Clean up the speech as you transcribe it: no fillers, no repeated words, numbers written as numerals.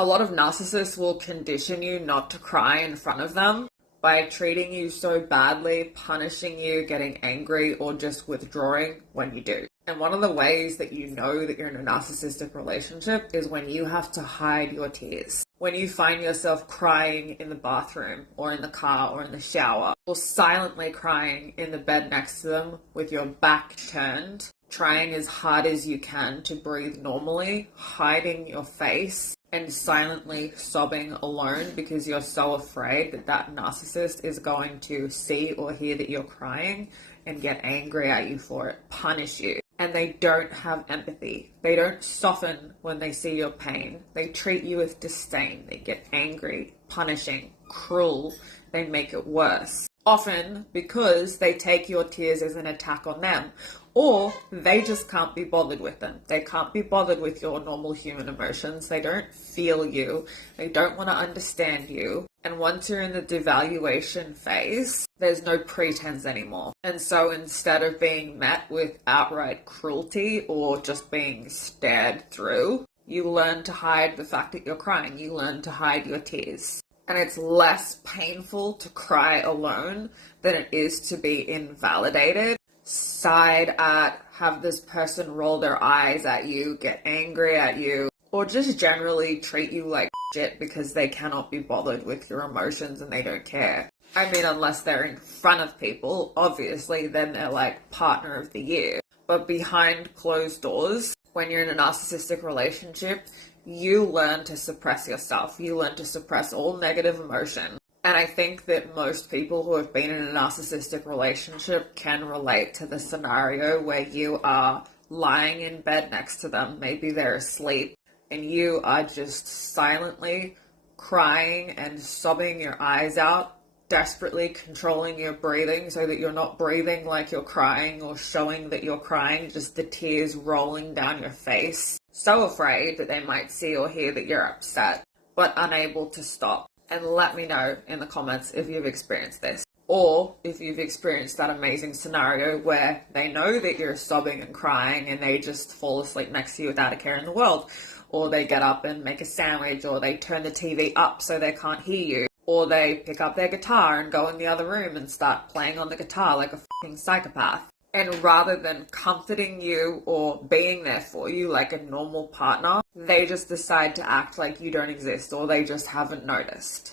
A lot of narcissists will condition you not to cry in front of them by treating you so badly, punishing you, getting angry, or just withdrawing when you do. And one of the ways that you know that you're in a narcissistic relationship is when you have to hide your tears. When you find yourself crying in the bathroom or in the car or in the shower, or silently crying in the bed next to them with your back turned, trying as hard as you can to breathe normally, hiding your face, and silently sobbing alone because you're so afraid that that narcissist is going to see or hear that you're crying and get angry at you for it, punish you. And they don't have empathy. They don't soften when they see your pain. They treat you with disdain. They get angry, punishing, cruel. They make it worse. Often because they take your tears as an attack on them, or they just can't be bothered with them. They can't be bothered with your normal human emotions. They don't feel you. They don't want to understand you. And once you're in the devaluation phase, there's no pretense anymore. And so instead of being met with outright cruelty or just being stared through, you learn to hide the fact that you're crying. You learn to hide your tears. And it's less painful to cry alone than it is to be invalidated, sighed at, have this person roll their eyes at you, get angry at you, or just generally treat you like shit because they cannot be bothered with your emotions and they don't care. I mean, unless they're in front of people, obviously, then they're like partner of the year. But behind closed doors, when you're in a narcissistic relationship, you learn to suppress yourself. You learn to suppress all negative emotion. And I think that most people who have been in a narcissistic relationship can relate to the scenario where you are lying in bed next to them. Maybe they're asleep and you are just silently crying and sobbing your eyes out, desperately controlling your breathing so that you're not breathing like you're crying or showing that you're crying, just the tears rolling down your face. So afraid that they might see or hear that you're upset, but unable to stop. And let me know in the comments if you've experienced this. Or if you've experienced that amazing scenario where they know that you're sobbing and crying and they just fall asleep next to you without a care in the world. Or they get up and make a sandwich, or they turn the TV up so they can't hear you. Or they pick up their guitar and go in the other room and start playing on the guitar like a fucking psychopath. And rather than comforting you or being there for you like a normal partner, they just decide to act like you don't exist or they just haven't noticed.